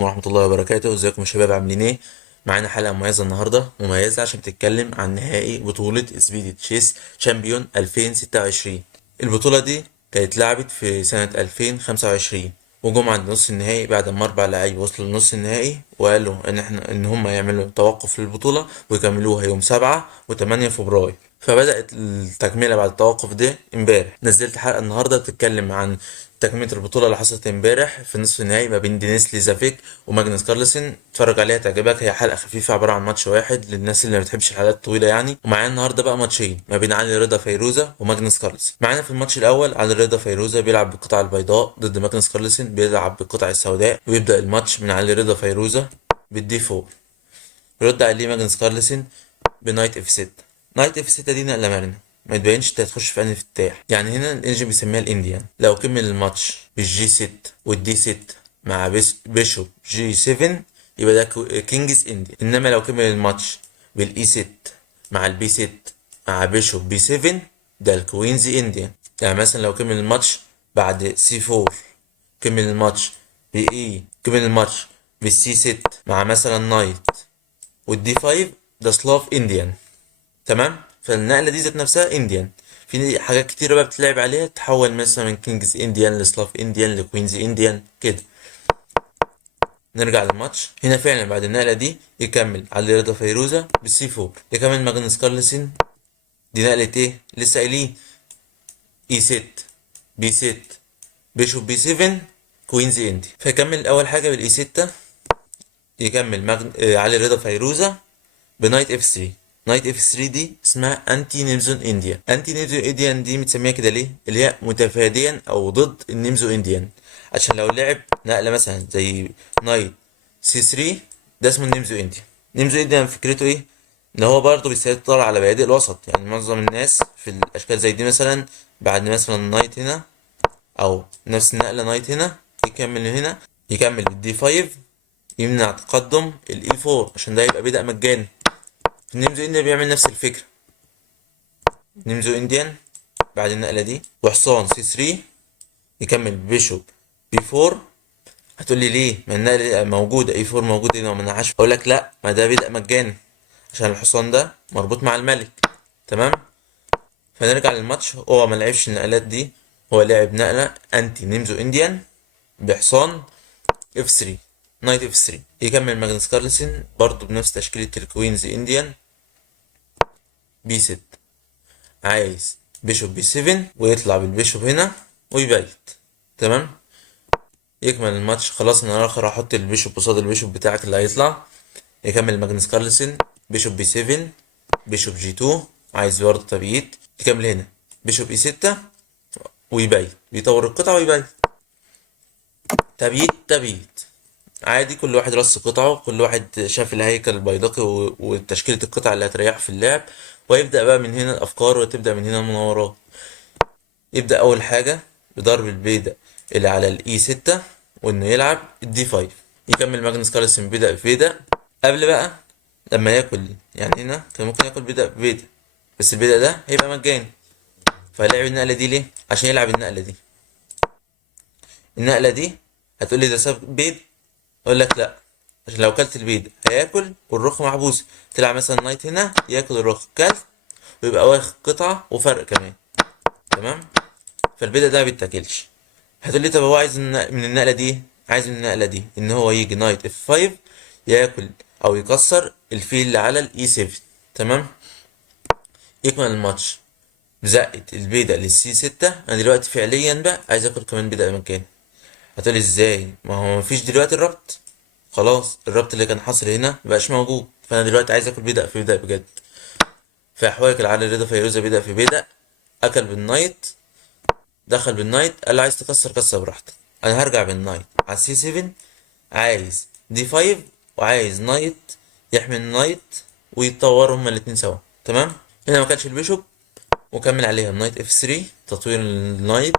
ورحمة الله وبركاته. ازيكم يا شباب، عاملين ايه؟ معانا حلقة مميزة النهاردة، مميزة عشان بتتكلم عن نهائي بطولة سبيد تشيس شامبيون 2026. البطولة دي كانت لعبت في سنة 2025، وجم عند نص النهائي بعد ما 4 لعيبة وصلوا لنص النهائي وقالوا ان هم يعملوا توقف للبطولة ويكملوها يوم 7 و8 فبراير. فبدأت التكملة بعد التوقف ده امبارح. نزلت حلقة النهاردة بتتكلم عن تكملة البطولة اللي حصلت امبارح في نصف النهائي ما بين دينيس ليزافيك وماجنس كارلسن. اتفرج عليها تعجبك، هي حلقة خفيفة عبارة عن ماتش واحد للناس اللي ما بتحبش الحلقات الطويلة يعني. ومعانا النهاردة بقى ماتشين ما بين علي رضا فيروزة وماجنس كارلسن. معانا في الماتش الأول علي رضا فيروزة بيلعب بالقطعة البيضاء ضد ماجنس كارلسن بيلعب بالقطعة السوداء، ويبدأ الماتش من علي رضا فيروزة بالدي 4. يرد عليه ماجنس كارلسن بنايت اف 6. نايت اف 6 دي نقله مرنه، ما تبينش انت هتخش في انهي افتتاح. يعني هنا الانجن بيسميها الانديان. لو كمل الماتش بالجي 6 والدي 6 مع بيشوب جي 7 يبقى ده كينجز انديان. انما لو كمل الماتش بالاي 6 مع البي 6 مع بيشوب بي 7 ده الكوينز انديان. يعني مثلا لو كمل الماتش بعد سي 4، كمل الماتش باي، كمل الماتش بالسي 6 مع مثلا نايت والدي 5 ده سلاف انديان. تمام، فالنقله دي ذات نفسها انديان. في حاجات كتيره بقى بتلعب عليها تحول مثلا من كينجز انديان لسلاف انديان لكوينز انديان كده. نرجع للماتش هنا. فعلا بعد النقله دي يكمل علي رضا فيروزه بالسي 4، يكمل ماجنس كارلسن. دي نقله ايه لسه قايلين؟ اي 6 بي 6 بيشوب بي 7 كوينز اندي. فيكمل اول حاجه بالاي 6، يكمل علي رضا فيروزه بنايت اف 3. نايت اف 3 دي اسمها انتي نيمزون انديان. انتي نيمزون انديان دي متسميه كده ليه؟ اللي هي متفاديا او ضد النيمزو انديان. عشان لو لعب نقله مثلا زي نايت سي 3 ده اسمه النيمزو انديان. نيمزو انديان فكرته ايه؟ ان هو برضه بيسيطر على بيادق الوسط. يعني معظم الناس في الاشكال زي دي مثلا بعد مثلا نايت هنا او نفس النقله نايت هنا يكمل هنا، يكمل بالدي 5 يمنع تقدم الاي 4 عشان ده يبقى بدأ مجاني. نيمزو انديان بيعمل نفس الفكرة. نيمزو انديان بعد النقلة دي وحصان سي 3 يكمل بيشوب بي 4. هتقول لي ليه؟ ما النقلة موجودة اي 4 موجودة هنا وما منعهاش. اقول لك لا، ما ده بدأ مجاني عشان الحصان ده مربوط مع الملك. تمام، فنرجع للماتش. هو ما لعبش النقلات دي، هو لعب نقلة انتي نيمزو انديان بحصان اف 3 نايت اف 3. يكمل ماجنس كارلسن برضه بنفس تشكيلة الكوينز انديان بي 6، عايز بيشوب بي 7 ويطلع بالبيشوب هنا ويبيت. تمام، يكمل الماتش. خلاص انا اخر هحط البيشوب قصاد البيشوب بتاعك اللي هيطلع. يكمل ماجنس كارلسن بيشوب بي 7 بيشوب جي 2، عايز برضه تبييت. يكمل هنا بيشوب اي 6 ويبيت، بيطور القطعة ويبيت. تبييت تبييت عادي، كل واحد رص قطعه، كل واحد شاف الهيكل البيدقي وتشكيلة القطع اللي هتريحه في اللعب. ويبدأ بقى من هنا الأفكار وتبدأ من هنا المناورات. يبدأ أول حاجة بضرب البيدق اللي على الإي 6 وإنه يلعب الدي 5. يكمل ماجنس كارلسن بيدق ببيدق. قبل بقى لما ياكل، يعني هنا كان ممكن ياكل بيدق ببيدق بس البيدق ده هيبقى مجاني. فهيلعب النقلة دي ليه؟ عشان يلعب النقلة دي. النقلة دي هتقولي ده ساب بيض، أقول لك لأ، عشان لو كلت البيض هياكل والرخ محبوس. تلعب مثلا نايت هنا ياكل الرخ كلت ويبقى واخد قطعة وفرق كمان. تمام، فالبيضة ده مبيتاكلش. هتقول لي طب هو عايز من النقلة دي إيه؟ عايز من النقلة دي ان هو يجي نايت اف 5 ياكل او يكسر الفيل اللي على الاي 7. تمام، يكمل الماتش بزقة البيدق للسي 6. انا دلوقتي فعليا بقى عايز اكل كمان بيدق مكاني. هتقول لي ازاي؟ ما هو مفيش دلوقتي الربط، خلاص الربط اللي كان حاصل هنا مبقاش موجود. فانا دلوقتي عايز اكل بيدق في بيدق بجد. فاحواك العالي رضا فيروزة بيدق في بيدق. اكل بالنايت، دخل بالنايت، قال له عايز تكسر كسر براحتك. انا هرجع بالنايت على السي 7، عايز دي 5 وعايز نايت يحمي النايت ويتطوروا هما الاتنين سوا. تمام، هنا ما كانش البيشوب وكمل عليها النايت اف 3 تطوير النايت.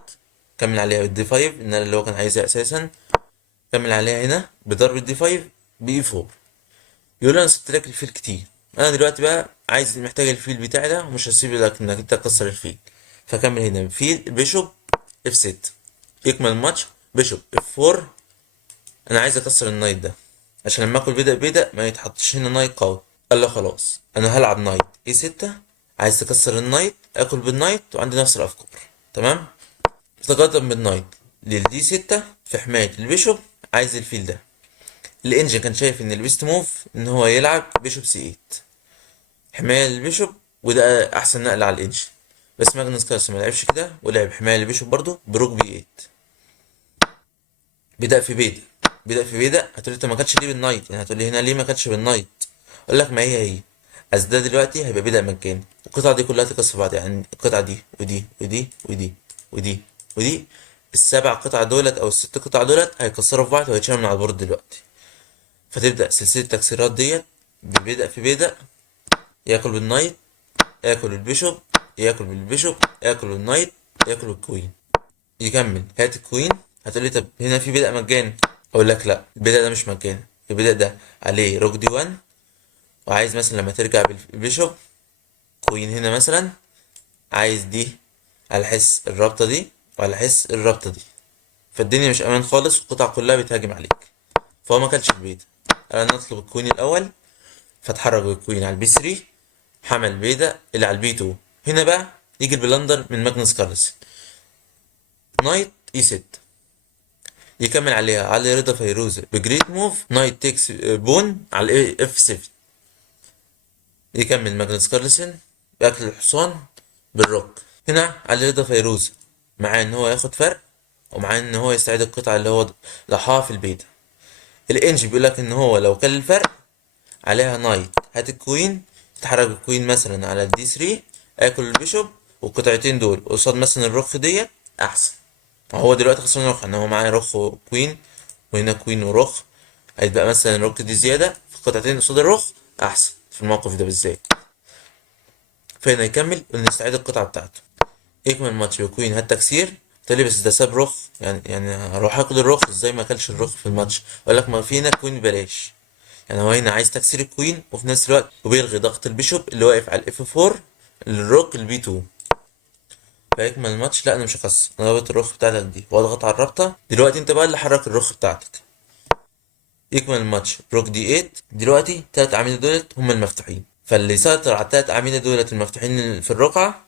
كمل عليها بالدي 5 النقلة اللي هو كان عايزها اساسا. كمل عليها هنا بضرب الدي 5 باي 4. يقول لي انا سبت لك الفيل كتير، انا دلوقتي بقى عايز محتاج الفيل بتاعي ده ومش هسيب لك انك انت تكسر الفيل. فكمل هنا فيل بيشوب اف 6. يكمل الماتش بيشوب اف 4 انا عايز اكسر النايت ده عشان لما اكل بيدق ما يتحطش هنا نايت قوي. قال له خلاص انا هلعب نايت اي 6. عايز تكسر النايت اكل بالنايت، وعندي نفس الافكار. تمام. تقدم بالنايت للدي 6 في حماية البيشوب. عايز الفيل ده. الانجن كان شايف ان البيست موف ان هو يلعب بيشوب سي 8 حماية للبيشوب، وده احسن نقلة على الانجن. بس ماجنس كارلسن ما لعبش كده، ولعب حماية للبيشوب برضه بروك بي 8. بدأ في بيدا. هتقولي انت ما كانتش ليه بالنايت، يعني هتقولي هنا ليه ما كانتش بالنايت. اقول لك ما هي اصل ده دلوقتي هيبقى بدأ مجاني، القطعة دي كلها تكسر في بعض، يعني القطعة دي ودي ودي ودي ودي ودي، السبع قطع دولت او الست قطع دولت هيكسروا في بعض وهيتشالوا من على البورد دلوقتي. فتبدأ سلسلة التكسيرات ديت ببدأ في بدأ، ياكل بالنايت، ياكل بالبيشوب، ياكل بالبيشوب، ياكل بالنايت، ياكل بالكوين، يكمل هات الكوين. هتقولي طب هنا في بدأ مجاني، اقول لك لا، البدأ ده مش مجاني، البدأ ده عليه روك دي 1. وعايز مثلا لما ترجع بالبيشوب كوين هنا مثلا، عايز دي على حس الرابطة دي وعلى حس الرابطة دي. فالدنيا مش امان خالص، والقطع كلها بتهاجم عليك. فهو ما كلش البيضة. انا نطلب الكوين الاول، فاتحرك بالكوين على البي 3، حمل بيضة اللي على البي 2. هنا بقى يجي البلندر من ماجنس كارلسن، نايت اي 6. يكمل عليها علي رضا فيروزة بجريت موف نايت تيكس بون على الاي اف 7. يكمل ماجنس كارلسن باكل الحصان بالروك. هنا علي رضا فيروزة مع ان هو ياخد فرق، ومع ان هو يستعيد القطعة اللي هو ضحاها في البيتا. الانج بيقول لك ان هو لو كل الفرق عليها نايت هات الكوين، تحرك الكوين مثلا على الدي 3، اكل البيشوب، والقطعتين دول قصاد مثلا الرخ ديت احسن. هو دلوقتي خسران رخ، ان هو معاه رخ وكوين، وهنا كوين ورخ، هيبقى مثلا الرك دي زيادة في قطعتين قصاد الرخ احسن في الموقف ده بالذات. فهنا يكمل ونستعيد القطعة بتاعته. يكمل الماتش بكوين هات تكسير. تقولي بس ده ساب رخ، يعني هروح اكل الرخ ازاي ما اكلش الرخ في الماتش؟ اقول لك ما في هنا كوين ببلاش. يعني هو هنا عايز تكسير الكوين وفي نفس الوقت وبيلغي ضغط البيشوب اللي واقف على الاف 4 للروك البي 2. فيكمل الماتش. لا انا مش هخسر، انا رابط الرخ بتاعتك دي واضغط على الرابطه. دلوقتي انت بقى اللي حرك الرخ بتاعتك. يكمل الماتش روك دي 8. دلوقتي تلات اعمده دولت هم المفتوحين، فاللي يسيطر على التلات اعمده دولت المفتوحين في الرقعه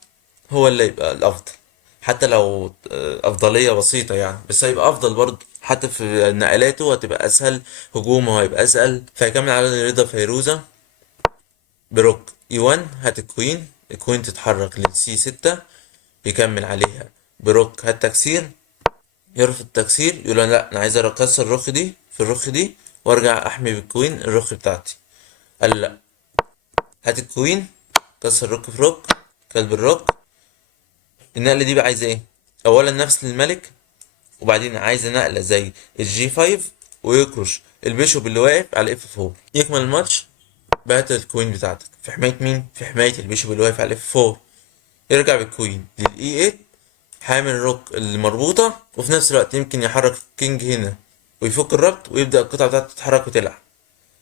هو اللي يبقى الافضل. حتى لو افضليه بسيطه يعني، بس هيبقى افضل برضه، حتى في نقلاته هتبقى اسهل، هجومه هيبقى اسهل. فيكمل على رضا فيروزه بروك اي 1 هات الكوين. الكوين تتحرك للسي 6. يكمل عليها بروك هات تكسير. يرفض التكسير، يقول أنا لا انا عايز اكسر الرخ دي في الرخ دي وارجع احمي بالكوين الرخ بتاعتي. قال لا، هات الكوين، كسر روك في روك، كلب الروك. النقلة دي بقى عايزة ايه؟ اولا نفس للملك، وبعدين عايزة نقلة زي الجي 5، ويكرش البيشوب اللي واقف على اف 4. يكمل الماتش بهات الكوين بتاعتك في حماية مين؟ في حماية البيشوب اللي واقف على اف 4. يرجع بالكوين للاي 8، حامل الروك المربوطة، وفي نفس الوقت يمكن يحرك الكينج هنا ويفك الربط، ويبدأ القطعة بتاعته تتحرك وتلعب.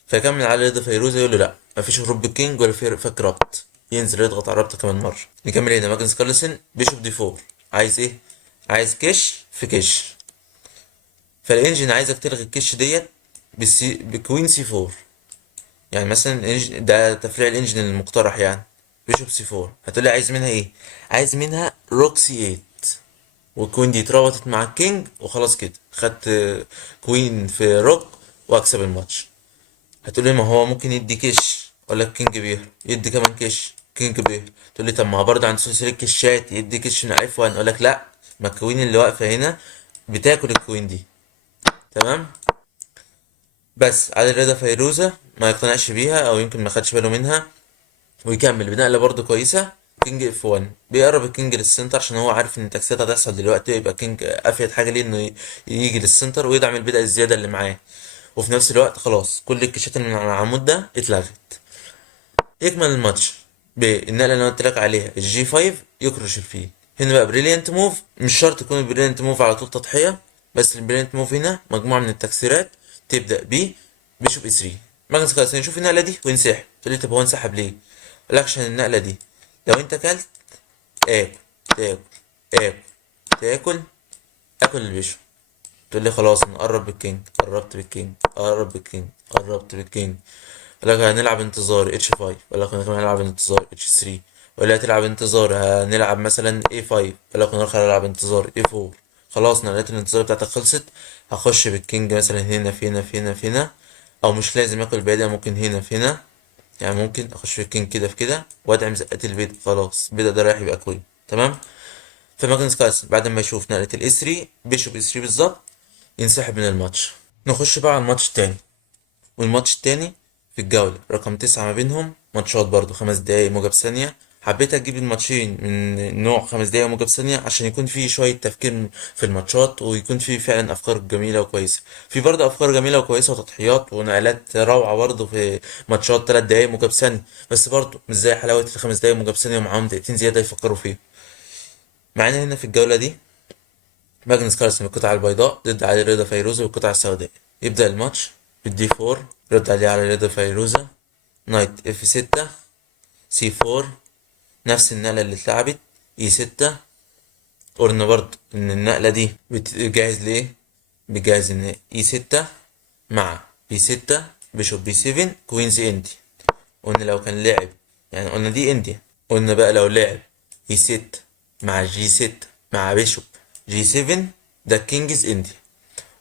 فيكمل على رضا فيروزة يقول له لا مفيش هروب بالكينج ولا في فك ربط. ينزل يضغط على الربط كمان مرة. يكمل هنا ماجنس كارلسن بيشوب دي 4. عايز ايه؟ عايز كش في كش. فالانجن عايزك تلغي الكش ديت بكوين سي 4. يعني مثلا ده تفريع الانجن المقترح يعني. بيشوب سي 4 هتقولي عايز منها ايه؟ عايز منها روك سي 8، والكوين دي اتربطت مع الكينج وخلاص كده خدت كوين في روك واكسب الماتش. هتقولي ما هو ممكن يدي كش، اقول لك كينج بيهر يدي كمان كش كينج بيهر. تقول لي طب ما هو برضه عند سلسلة كشات يدي كش من اف 1، اقول لك لا، ما الكوين اللي واقفة هنا بتاكل الكوين دي. تمام. بس علي رضا فيروزة ما يقتنعش بيها، او يمكن ما خدش باله منها، ويكمل بنقلة برضه كويسة. كينج اف 1 بيقرب الكينج للسنتر عشان هو عارف ان التكسيرات هتحصل دلوقتي، يبقى كينج افيد حاجة ليه انه يجي للسنتر ويدعم البدء الزيادة اللي معاه. وفي نفس الوقت خلاص كل الكشات اللي من على العمود ده اتلغت. يكمل الماتش بالنقلة اللي انا قلت لك عليها الجي 5، يكرش الفيل. هنا بقى بريليانت موف، مش شرط يكون البريليانت موف على طول تضحية، بس البريليانت موف هنا مجموعة من التكسيرات. تبدأ ب بيشوب اي 3. ماجنس كارلسن يشوف النقلة دي وينسحب. تقول لي طب هو انسحب ليه؟ اقول لك عشان النقلة دي لو انت كلت اكل، تاكل، اكل، تاكل، اكل البيشوب. تقول لي خلاص انا قرب بالكينج، قربت بالكينج، قرب بالكينج، قربت بالكينج. يقول لك هنلعب انتظار اتش 5، يقول لك انا كمان هنلعب انتظار اتش 3. ولا هتلعب انتظار هنلعب مثلا اي 5، يقول لك انا هلعب انتظار اي 4. خلاص انا لقيت الانتظار بتاعتك خلصت، هخش بالكينج مثلا هنا في هنا في هنا في هنا، او مش لازم اكل بادئ، ممكن هنا في هنا. يعني ممكن اخش بالكينج كده في كده وادعم زقات البيض، خلاص البيضة ده رايح يبقى كوين. تمام. فماجنس كارلسن بعد ما يشوف نقلة الاي 3 بيشوب اي 3 بالظبط ينسحب من الماتش. نخش بقى على الماتش التاني. والماتش التاني في الجولة رقم 9 ما بينهم، ماتشات برضو 5 دقايق موجب ثانية. حبيت اجيب الماتشين من نوع 5 دقايق موجب ثانية عشان يكون في شوية تفكير في الماتشات، ويكون في فعلا افكار جميلة وكويسة. في برضه افكار جميلة وكويسة وتضحيات ونقلات روعة برضه في ماتشات 3 دقايق موجب ثانية، بس برضه مش زي حلاوة ال5 دقايق موجب ثانية ومعاهم دقيقتين زيادة يفكروا فيه. معانا هنا في الجولة دي ماجنس كارلسن بالقطعة البيضاء ضد علي رضا فيروزة بالقطعة السوداء. يبدأ الماتش بالدي 4، رد عليه علي رضا فيروزة، نايت اف 6، سي 4، نفس النقلة اللي اتلعبت اي 6. قلنا برضه ان النقلة دي بتجهز ليه؟ بتجهز ان اي 6 مع بي 6 بيشوب بي 7 كوينز اندي. قلنا لو كان لعب، يعني قلنا دي انديا، قلنا بقى لو لعب اي 6 مع جي 6 مع بيشوب جي 7 ده كينجز انديا.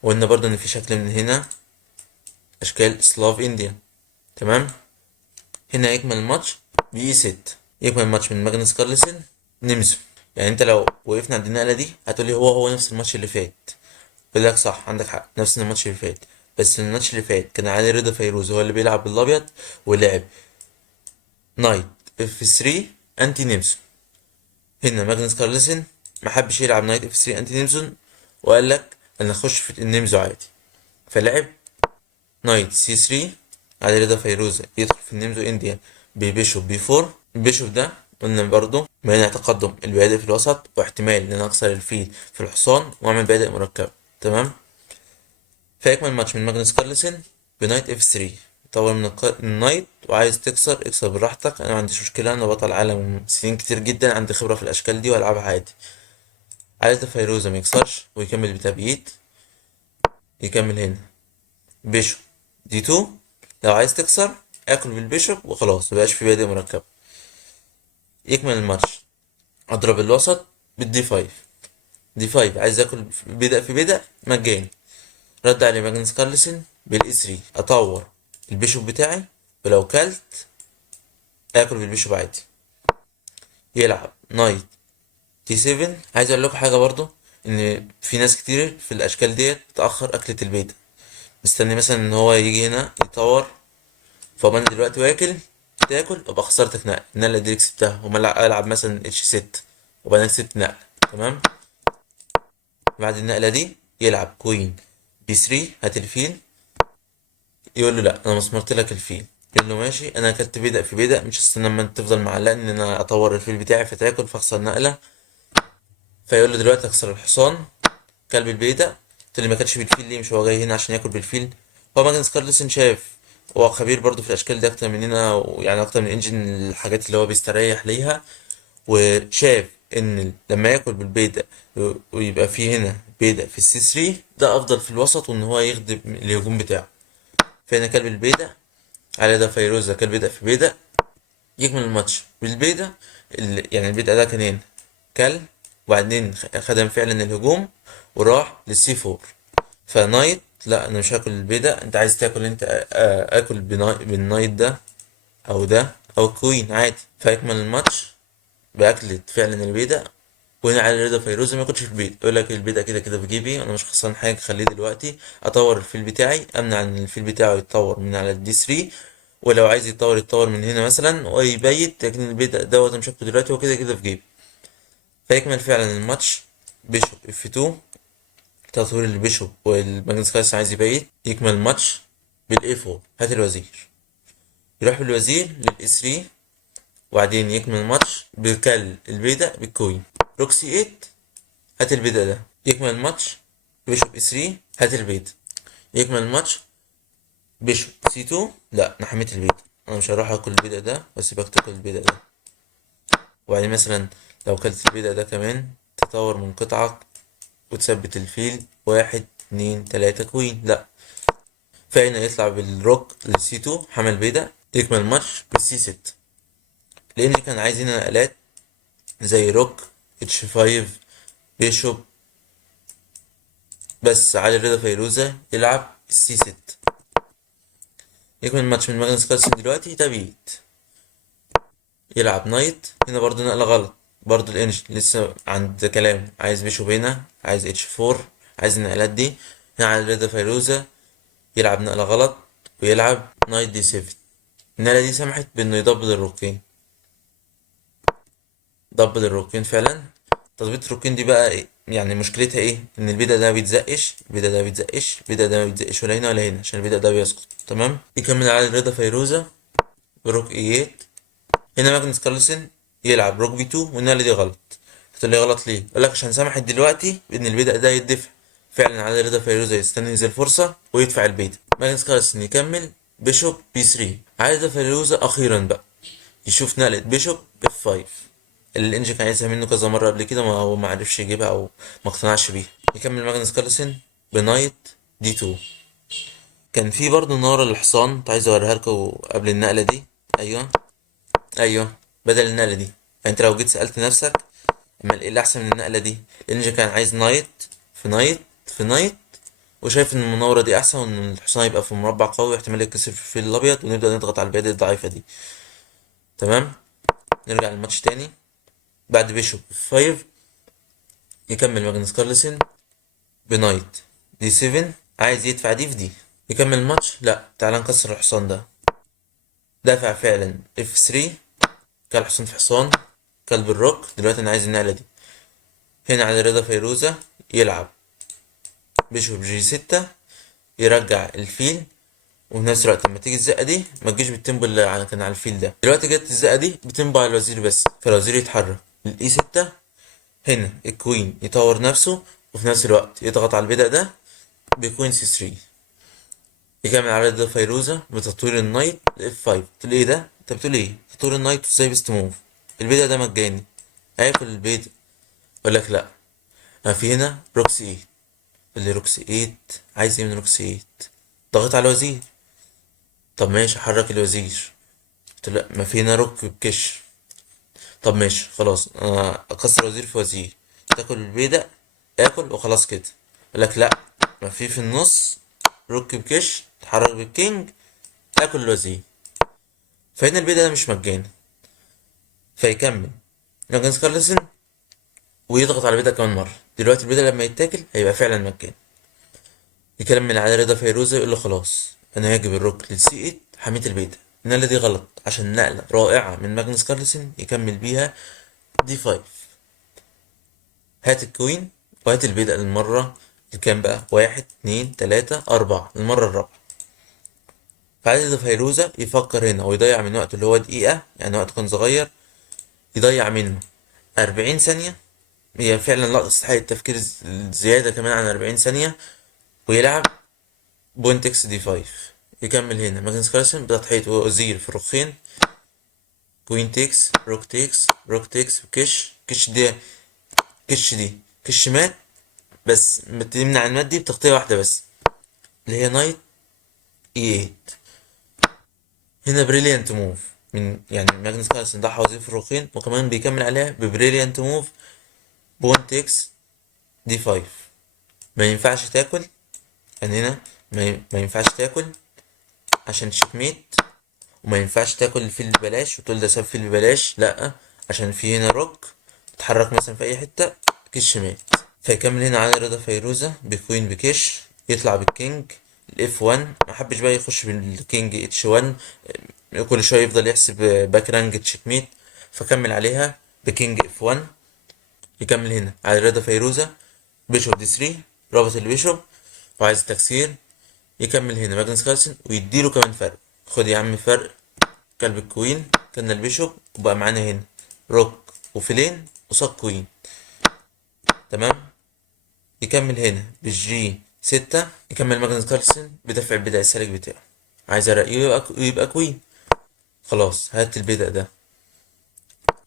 وقلنا برضه ان في شكل من هنا اشكال سلاف انديا. تمام. هنا يكمل الماتش بإي 6، يكمل الماتش من ماجنس كارلسن نمسو. يعني انت لو وقفنا عند النقلة دي هتقولي هو نفس الماتش اللي فات. اقول لك صح، عندك حق، نفس الماتش اللي فات. بس الماتش اللي فات كان علي رضا فيروز هو اللي بيلعب بالابيض ولعب نايت اف 3 انتي نيمسون. هنا ماجنس كارلسن ما حبش يلعب نايت اف 3 انتي نيمسون، وقال لك انا اخش في النيمزو عادي، فلعب نايت سي 3. علي رضا فيروزة يدخل في النيمزو انديا ببيشوب بي 4. البيشوب ده قلنا برضه مانع تقدم البيادق في الوسط، واحتمال ان انا اكسر الفيل في الحصان واعمل بيادق مركبة. تمام. فيكمل الماتش من ماجنس كارلسن بنايت اف 3. طور من النايت، وعايز تكسر اكسر براحتك، انا ما عنديش مشكلة، انا بطل عالم سنين كتير جدا، عندي خبرة في الاشكال دي والعبها عادي. علي رضا فيروزة ما يكسرش ويكمل بتبييت. يكمل هنا بيشوب دي 2. لو عايز تكسر اكل بالبيشوب وخلاص مبقاش في بادئ مركب. يكمل الماتش اضرب الوسط بالدي 5. دي 5 عايز اكل بدأ في بدأ مجاني. رد عليه ماجنس كارلسن بالاي 3، اطور البيشوب بتاعي، ولو كلت اكل بالبيشوب عادي. يلعب نايت تي 7. عايز اقول لكم حاجه برضو، ان في ناس كتير في الاشكال ديت بتاخر اكله البيضه، مستني مثلا ان هو يجي هنا يطور. فما انا دلوقتي واكل، تاكل ابقى خسرتك النقله دي كسبتها، وما العب مثلا اتش 6 وبقى انا كسبت نقله. تمام. بعد النقله دي يلعب كوين بي 3 هات الفيل. يقول له لا انا مسمرت لك الفيل، يقول له ماشي انا اكلت بيدق في بيدق، مش هستنى اما انت تفضل معلقني ان انا اطور الفيل بتاعي فتاكل فاخسر نقله. فيقول له دلوقتي اكسر الحصان كلب البيدق. قلت لي ما كانش بالفيل ليه؟ مش هو جاي هنا عشان ياكل بالفيل؟ هو ماجنس كارلسن شاف، هو خبير برضو في الاشكال دي اكتر مننا، يعني اكتر من انجن الحاجات اللي هو بيستريح ليها. وشاف ان لما ياكل بالبيدق ويبقى فيه هنا بيدق في السي 3 ده افضل في الوسط، وان هو يخدم الهجوم بتاعه. فهنا كلب البيدق على ده فيروزة كلب بيدق في بيدق. يكمل الماتش بالبيدق. يعني البيدق ده كان هنا كل، وبعدين خدم فعلا الهجوم وراح للسي 4. فنايت لا انا مش هاكل البيضة، انت عايز تاكل انت اكل بالنايت ده او ده او كوين عادي. فيكمل الماتش باكلة فعلا البيضة. وهنا علي رضا فيروز ما ياكلش البيض، يقول لك البيضة كده كده في جيبي، انا مش خسران حاجة، خليه دلوقتي اطور الفيل بتاعي، امنع ان الفيل بتاعه يتطور من على الدي 3. ولو عايز يتطور يتطور من هنا مثلا ويبيت، لكن البيضة دوت انا مش هاكله دلوقتي، هو كده كده في جيبي. فيكمل فعلا الماتش بيشوب اف 2، تطوير البيشوب والماجنس كارلسن عايز يبيت. يكمل الماتش بالاي 4 هات الوزير، يروح بالوزير للاي 3. وبعدين يكمل الماتش بكل البيدق بالكوين روكسي 8 هات البيدق ده. يكمل الماتش بيشوب اي 3 هات البيدق. يكمل الماتش بيشوب سي 2. لا انا حميت البيدق، انا مش هروح اكل البيدق ده واسيبك تاكل البيدق ده. وبعدين مثلا لو كلت البيدق ده كمان تطور من قطعك وتثبت الفيل 1 اتنين تلاتة كوين، لأ. فهنا يطلع بالروك للسي 2 حمل بيدا، يكمل الماتش بالسي 6. لأن كان عايز هنا نقلات زي روك اتش 5 بيشوب، بس علي رضا فيروزة يلعب السي 6. يكمل الماتش من ماجنس كارلسن دلوقتي تبيت يلعب نايت. هنا برضو نقلة غلط، برضو الانج لسه عند كلام، عايز بيشوب هنا، عايز اتش 4، عايز النقلات دي. هنا علي رضا فيروزة يلعب نقلة غلط ويلعب نايت دي 7. النقلة دي سمحت بانه يدبل الروكين، دبل الروكين فعلا. تظبيط الروكين دي بقى يعني مشكلتها ايه؟ ان البيدا ده بيتزقش، البيدا ده بيتزقش، البيدا ده ما بيتزقش ولا هنا ولا هنا عشان البيدا ده بيسقط. تمام. يكمل على رضا فيروزة بروك اي 8. هنا ماجنس كارلسن يلعب روك بي 2 والنقلة دي غلط. هتقول لي غلط ليه؟ اقول لك عشان سمحت دلوقتي ان البيدا ده يدفع. فعلا على رضا فيروزة يستنزل الفرصة ويدفع البيدا. ماجنس كارلسن يكمل بيشوب بي 3. على رضا فيروزة اخيرا بقى يشوف نقلة بيشوب اف 5. الانجي كان عايزها منه كذا مرة قبل كده، ما هو ما عرفش يجيبها او ما اقتنعش بيها. يكمل ماجنس كارلسن بنايت دي 2. كان في برضه نار الحصان كنت عايز اوريها لكم قبل النقلة دي. ايوه، ايوه، بدل النقلة دي. فانت لو جيت سألت نفسك امال ايه اللي احسن من النقلة دي؟ الانجي كان عايز نايت في نايت في نايت، وشايف ان المناورة دي احسن، وان الحصان يبقى في مربع قوي واحتمال يتكسر في الفيل الابيض، ونبدأ نضغط على البيادق الضعيفة دي. تمام. نرجع للماتش تاني. بعد بيشوب 5 يكمل ماجنس كارلسن بنايت دي 7، عايز يدفع دي في دي. يكمل الماتش، لا تعال نكسر الحصان ده. دافع فعلا اف 3، كل حصان في حصان، كلب الروك. دلوقتي انا عايز النقلة دي. هنا على رضا فيروزة يلعب بيشوب جي 6، يرجع الفيل. وفي نفس الوقت لما تيجي الزقة دي ما تجيش بالتيمبو اللي كان على الفيل ده. دلوقتي جت الزقة دي بتنبع على الوزير بس، فالوزير يتحرك للاي 6. هنا الكوين يطور نفسه وفي نفس الوقت يضغط على البدأ ده بكوين سي 3. يكمل على رضا فيروزة بتطوير النايت لاف 5. تقول ايه ده؟ انت بتقول ايه؟ تطوير النايت وازاي بيست موف؟ البدأ ده مجاني، هياكل البيض. اقول لك لا، ما في هنا روكسي 8. اللي روكسي 8 عايز ايه من روكسي 8؟ ضغط على الوزير. طب ماشي، حرك الوزير. قلت له لا، ما في هنا روك بكش. طب ماشي خلاص، انا اكسر وزير في وزير، تاكل البيضة، اكل وخلاص كده. يقول لك لا، ما في النص روك بكش، تحرك بالكينج، تاكل الوزير. فهنا البيضة ده مش مجاني. فيكمل ماجنس كارلسن ويضغط على البيضة كمان مرة. دلوقتي البيضة لما يتاكل هيبقى فعلا مجاني. يكمل على رضا فيروزة يقول له خلاص انا هاجي بالروك للسي 8 حميت البيضة. النقلة دي غلط عشان نقلة رائعة من ماجنس كارلسن يكمل بيها دي 5. هات الكوين وهات البيضة المرة الكام بقى؟ واحد اتنين تلاتة أربعة، المرة الرابعة. فعايز فيروزة يفكر هنا ويضيع من وقته اللي هو دقيقة، يعني وقت كان صغير، يضيع منه 40 ثانية. هي فعلا لا تستحق التفكير زيادة كمان عن 40 ثانية. ويلعب بوينت اكس دي 5. يكمل هنا ماجنس كارلسن بتضحية وزير في الرخين. كوين تيكس، روك تيكس، روك تيكس، كش كش دي، كش دي كش مات. بس بتمنع المات دي بتغطية واحدة بس اللي هي نايت اي 8. هنا بريليانت موف من يعني ماجنس كارلسن ضحى وزير في الرخين، وكمان بيكمل عليها ببريليانت موف بوينت اكس دي 5. ما ينفعش تاكل يعني هنا، ما ينفعش تاكل عشان تشيك ميت. وما ينفعش تاكل الفيل ببلاش وتقول ده ساب فيل ببلاش، لا، عشان في هنا روك تتحرك مثلا في اي حتة كش مات. فيكمل هنا علي رضا فيروزة بكوين بكش، يطلع بالكينج الاف 1. ما حبش بقى يخش بالكينج اتش 1 كل شويه يفضل يحسب باك رانج تشيك ميت. فكمل عليها بكينج اف 1. يكمل هنا علي رضا فيروزة بيشوب دي 3، رابط البيشوب وعايز تكسير. يكمل هنا ماجنس كارلسن ويديله كمان فرق. خد يا عم فرق، كلب الكوين كان البيشوب وبقى معانا هنا روك وفيلين قصاد كوين. تمام. يكمل هنا بالجي 6. يكمل ماجنس كارلسن بدفع البداية السالك بتاعه، عايز ارقيه يبقى كوين. خلاص هات البدأ ده،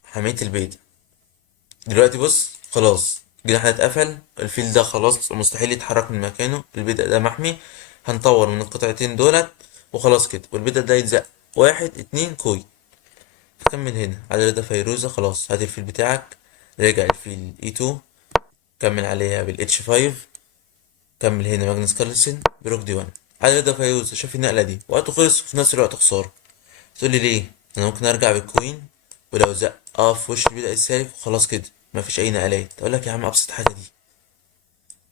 حميت البيضة. دلوقتي بص خلاص جناحنا اتقفل، الفيل ده خلاص مستحيل يتحرك من مكانه، البدء ده محمي. هنطور من القطعتين دولت وخلاص كده، والبدء ده يتزق واحد اتنين كوي. كمل هنا على رضا فيروزة، خلاص هات الفيل بتاعك، راجع الفيل E2، كمل عليها بالاتش 5، كمل هنا ماجنس كارلسن بروك دي 1. على رضا فيروزة شاف النقلة دي وقته خلص وفي نفس الوقت خسارة. تقولي ليه؟ انا ممكن ارجع بالكوين ولو زق اقف في وش البدء السالك وخلاص كده مفيش اي نقلات. اقول لك يا عم ابسط حاجة دي،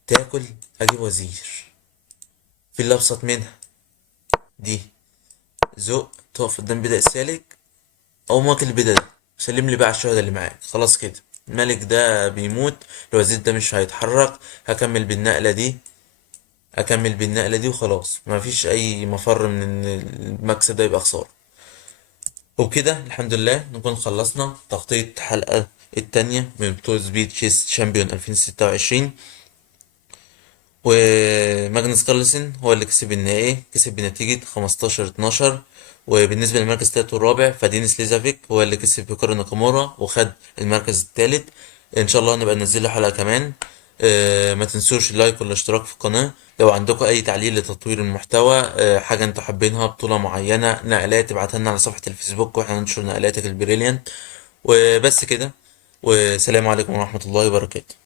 تاكل اجيب وزير. في اللي ابسط منها دي، زق تقف قدام بدء السالك او ماكل البدء ده، سلم لي بقى على الشهداء اللي معاك، خلاص كده الملك ده بيموت، الوزير ده مش هيتحرك. هكمل بالنقلة دي، اكمل بالنقلة دي وخلاص، مفيش اي مفر من ان المكسب ده يبقى خسارة. وبكده الحمد لله نكون خلصنا تغطية الحلقة التانية من بطولة سبيد تشيس شامبيون 2026. وماجنس كارلسن هو اللي كسب النهائي، كسب بنتيجة 15-12. وبالنسبة للمركز التالت والرابع فدينيس ليزافيك هو اللي كسب هيكارو ناكامورا وخد المركز التالت. ان شاء الله نبقى ننزل له حلقة كمان. ما تنسوش اللايك والاشتراك في القناة. لو عندكم اي تعليق لتطوير المحتوى، حاجة انتوا حابينها، بطولة معينة، نقلات، ابعتها لنا على صفحة الفيسبوك واحنا ننشر نقلاتك البريليانت. وبس كده، والسلام عليكم ورحمة الله وبركاته.